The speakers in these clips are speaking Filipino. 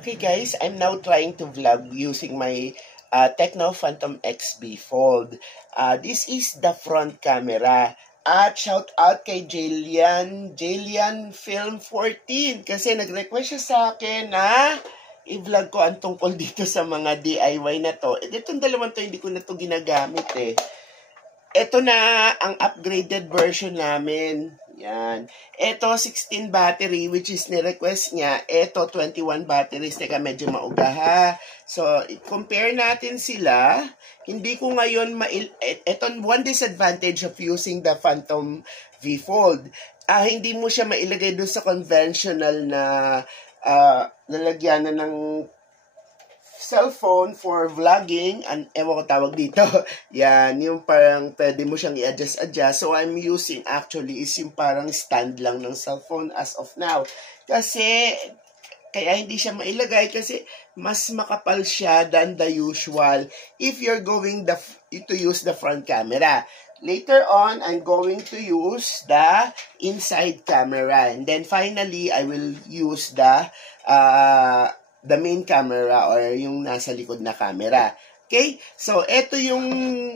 Okay guys, I'm now trying to vlog using my Tecno Phantom XB Fold. This is the front camera. At shout out kay Jillian Film 14 kasi nag-request siya sa akin na i-vlog ko ang tungkol dito sa mga DIY na to. Itong dalawang to hindi ko na to ginagamit eh. Ito na ang upgraded version namin. Yan. Ito 16 battery which is ni-request niya. Ito 21 batteries. Teka, medyo mauga ha. So, compare natin sila. Hindi ko ngayon ito one disadvantage of using the Phantom V Fold. Hindi mo siya mailagay doon sa conventional na lalagyanan ng cellphone for vlogging, ewan ko tawag dito. Yan, yung parang pwede mo siyang i-adjust. So, I'm using actually is yung parang stand lang ng cellphone as of now. Kasi, kaya hindi siya mailagay kasi mas makapal siya than the usual if you're going to use the front camera. Later on, I'm going to use the inside camera. And then finally, I will use the main camera or yung nasa likod na camera. Okay? So, ito yung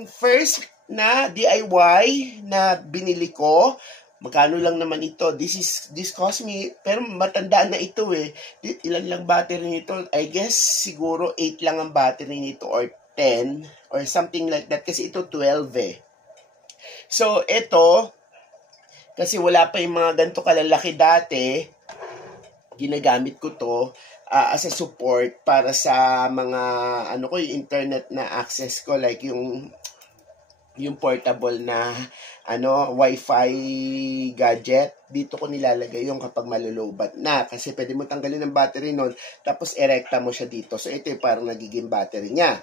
first na DIY na binili ko. Magkano lang naman ito? This cost me, pero matandaan na ito eh. Ilan lang battery nito? I guess siguro 8 lang ang battery nito or 10 or something like that kasi ito 12 eh. So, ito, kasi wala pa yung mga ganito kalalaki dati, ginagamit ko to as a support para sa mga yung internet na access ko, like yung portable na wifi gadget. Dito ko nilalagay yung kapag malulubat na kasi pwede mo tanggalin ang battery nun tapos erekta mo siya dito. So ito yung parang nagiging battery niya.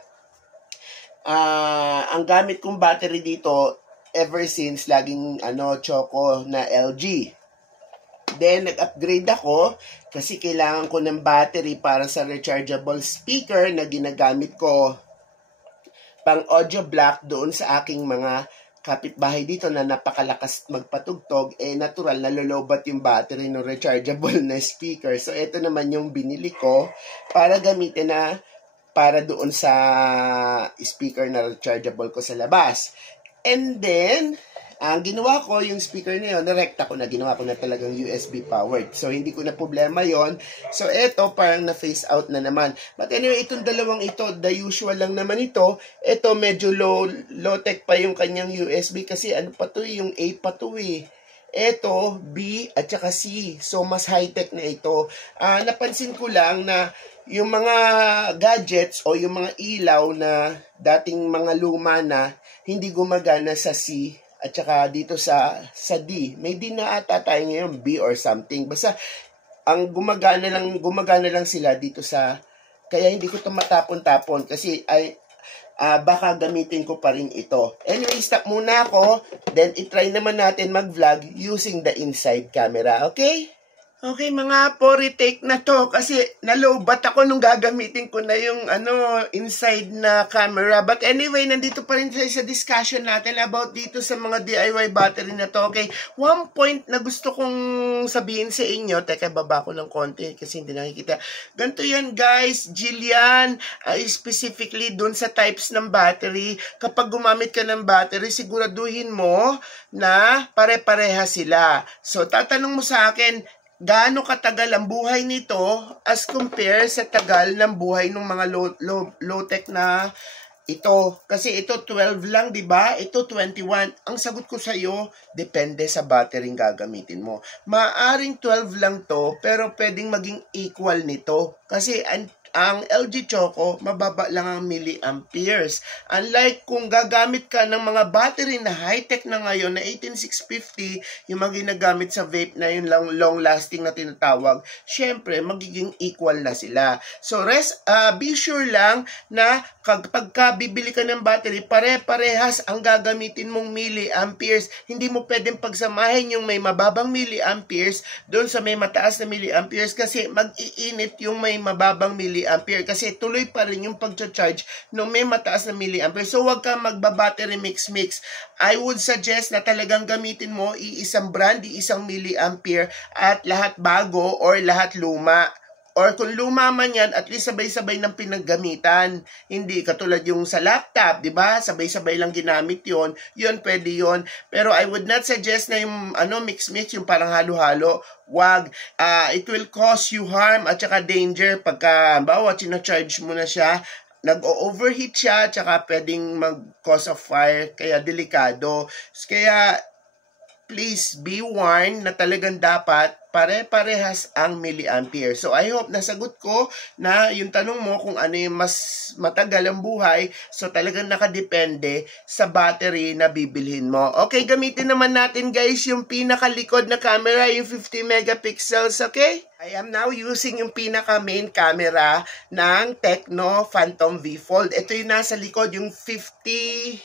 Ang gamit kong battery dito ever since laging Choco na LG. Then, nag-upgrade ako kasi kailangan ko ng battery para sa rechargeable speaker na ginagamit ko pang audio block doon sa aking mga kapitbahay dito na napakalakas magpatugtog. Natural, nalolobat yung battery ng rechargeable na speaker. So, ito naman yung binili ko para gamitin na para doon sa speaker na rechargeable ko sa labas. And then, ang ginawa ko, yung speaker na yun, narekta ko na, ginawa ko na talagang USB powered. So, hindi ko na problema yon. So, eto, parang na-phase out na naman. But anyway, itong dalawang ito, the usual lang naman ito. Ito, medyo low-tech pa yung kanyang USB kasi pa to, yung A pa to eh. Ito, B at saka C. So, mas high-tech na ito. Napansin ko lang na yung mga gadgets o yung mga ilaw na dating mga luma na hindi gumagana sa C at saka dito sa D. May D na ata tayo ngayon, B or something. Basta, ang gumagana lang sila dito sa, kaya hindi ko ito matapon-tapon kasi baka gamitin ko pa rin ito. Anyway, stop muna ako. Then, itry naman natin mag-vlog using the inside camera. Okay? Okay mga po, retake na to kasi nalobat ako nung gagamitin ko na yung inside na camera. But anyway, nandito pa rin sa discussion natin about dito sa mga DIY battery na to. Okay, one point na gusto kong sabihin sa inyo, teka baba ko ng konti kasi hindi nakikita. Ganito yan guys, Jillian, specifically dun sa types ng battery. Kapag gumamit ka ng battery, siguraduhin mo na pare-pareha sila. So tatanong mo sa akin, gaano katagal ang buhay nito as compare sa tagal ng buhay ng mga low-tech na ito? Kasi ito 12 lang, di ba? Ito 21. Ang sagot ko sa iyo, depende sa battery gagamitin mo. Maaring 12 lang to, pero pwedeng maging equal nito. Kasi ang LG Choco, mababa lang ang milliamperes. Unlike kung gagamit ka ng mga battery na high-tech na ngayon na 18650, yung mga ginagamit sa vape na yun lang long-lasting na tinatawag, syempre, magiging equal na sila. So, be sure lang na kapag bibili ka ng battery, pare-parehas ang gagamitin mong milliamperes. Hindi mo pwedeng pagsamahin yung may mababang milliamperes doon sa may mataas na milliamperes kasi mag-iinit yung may mababang milliamperes kasi tuloy pa rin yung pag-charge nung may mataas na milliampere. So, huwag ka magba-battery mix. I would suggest na talagang gamitin mo iisang brand, iisang milliampere at lahat bago or lahat luma. Or kung luma man yan, at least sabay-sabay ng pinaggamitan. Hindi katulad yung sa laptop, di ba? Sabay-sabay lang ginamit yon. Yun, pwede yun. Pero I would not suggest na yung mix-mix, yung parang halo-halo. Wag. It will cause you harm at saka danger pagka, bawa, charge mo na siya, nag-overheat siya, tsaka pwedeng mag-cause of fire, kaya delikado. Kaya, please be warned na talagang dapat pare-parehas ang milliampere. So, I hope nasagot ko na yung tanong mo kung ano yung mas matagal ang buhay. So, talagang nakadepende sa battery na bibilhin mo. Okay, gamitin naman natin guys yung pinakalikod na camera, yung 50 megapixels, okay? I am now using yung pinaka main camera ng Tecno Phantom V Fold. Ito yung nasa likod, yung 50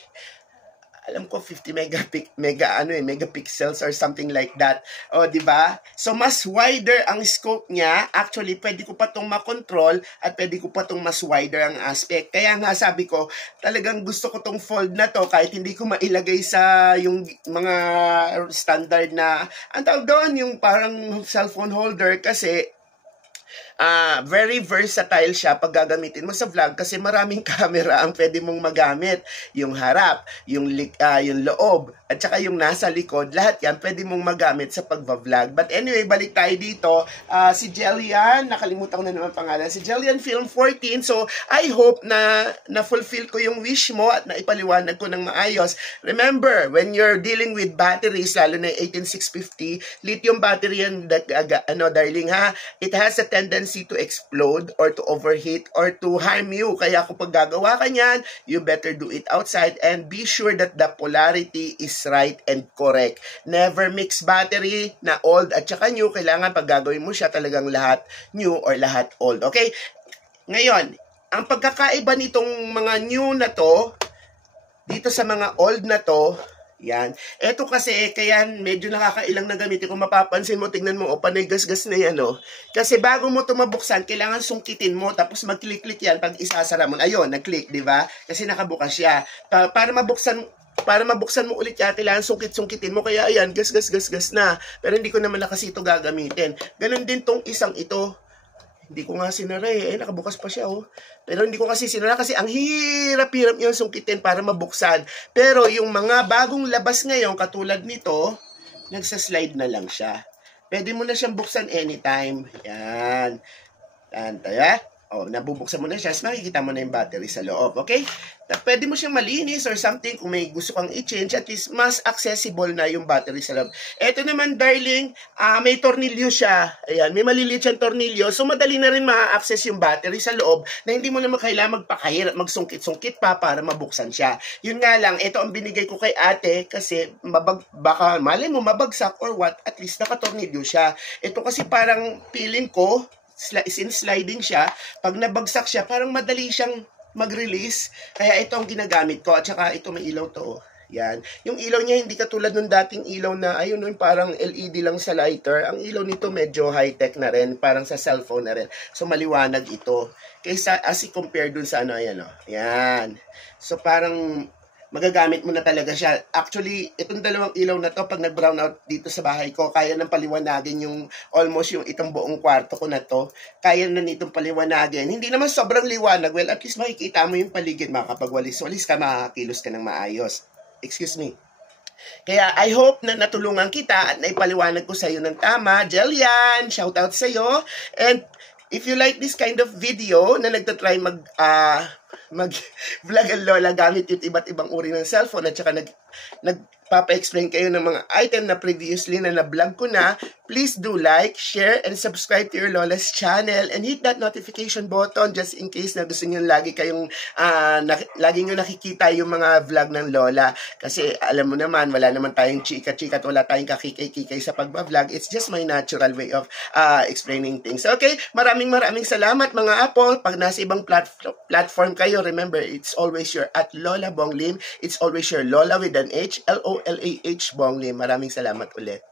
megapixels or something like that. O, di ba? So, mas wider ang scope niya. Actually, pwede ko pa itong makontrol at pwede ko pa itong mas wider ang aspect. Kaya nga sabi ko, talagang gusto ko itong fold na to kahit hindi ko mailagay sa yung mga standard na, ang tawag doon, yung parang cellphone holder kasi very versatile siya pag gagamitin mo sa vlog kasi maraming camera ang pwede mong magamit. Yung harap, yung loob, at saka yung nasa likod, lahat yan pwede mong magamit sa pagva-vlog. But anyway, balik tayo dito. Si Jillian, nakalimutan ko na naman pangalan, si Jillian Film 14. So, I hope na na-fulfill ko yung wish mo at naipaliwanag ko ng maayos. Remember, when you're dealing with batteries, lalo na 18650, lithium battery yan, darling ha, it has a tendency to explode or to overheat or to harm you. Kaya kapag gagawa ka niyan, you better do it outside and be sure that the polarity is right and correct. Never mix battery na old at saka new. Kailangan pag gagawin mo siya talagang lahat new or lahat old. Okay? Ngayon, ang pagkakaiba nitong mga new na to, dito sa mga old na to, yan. Ito kasi, kaya medyo nakakailang na gamitin. Kung mapapansin mo, tingnan mo, panay gas-gas na yan, oh. Kasi bago mo ito mabuksan, kailangan sungkitin mo, tapos mag-click-click yan pag isasara mo. Ayun, nag-click, di ba? Kasi nakabukas siya. Para mabuksan mo ulit yan, kailangan sungkit-sungkitin mo. Kaya ayan, gas-gas na. Pero hindi ko naman na kasi ito gagamitin. Ganon din tong isang ito. Hindi ko nga sinara nakabukas pa siya, oh. Pero hindi ko kasi sinara kasi ang hirap-hirap yung sungkitin para mabuksan. Pero yung mga bagong labas ngayon, katulad nito, nagsaslide na lang siya. Pwede mo na siyang buksan anytime. Yan. Yan, tayo. O, nabubuksan mo na siya, so makikita mo na yung battery sa loob, okay? Pwede mo siyang malinis or something kung may gusto kang i-change, at least mas accessible na yung battery sa loob. Ito naman, darling, may tornilyo siya. Ayan, may maliliit siyang tornilyo, so madali na rin ma-access yung battery sa loob na hindi mo naman kailangan magpakahirap, magsungkit-sungkit pa para mabuksan siya. Yun nga lang, ito ang binigay ko kay ate kasi baka malay mo mabagsak or what, at least nakatornilyo siya. Ito kasi parang feeling ko, since sliding siya, pag nabagsak siya, parang madali siyang mag-release. Kaya ito ang ginagamit ko. At saka ito may ilaw to. Yan. Yung ilaw niya hindi katulad ng dating ilaw na, ayun, parang LED lang sa lighter. Ang ilaw nito medyo high-tech na rin. Parang sa cellphone na rin. So, maliwanag ito. Kaysa, as i-compare dun sa ano, ayan, oh. Yan. So, parang magagamit mo na talaga siya. Actually, itong dalawang ilaw na to, pag nag-brown out dito sa bahay ko, kaya nang paliwanagin yung almost yung itong buong kwarto ko na to. Kaya na nitong paliwanagin. Hindi naman sobrang liwanag. Well, at least makikita mo yung paligid. Makakapagwalis-walis ka, makakilos ka ng maayos. Excuse me. Kaya I hope na natulungan kita at naipaliwanag ko sa iyo ng tama. Jillian, shout out sa iyo. And if you like this kind of video na nagtatry mag-vlog ang lola gamit yung iba't ibang uri ng cellphone at saka nagpapa-explain kayo ng mga item na previously na na-vlog ko na, please do like, share, and subscribe to your lola's channel and hit that notification button just in case na gusto nyo lagi nyo nakikita yung mga vlog ng lola. Kasi alam mo naman, wala naman tayong chika-chika at wala tayong kakikay-kikay sa pagba-vlog. It's just my natural way of explaining things. Okay, maraming salamat mga Apple. Pag nasa ibang platform kayo, remember, it's always your at Lola Bong Lim. It's always your Lola with an H, Lolah Bong Lim. Maraming salamat ulit.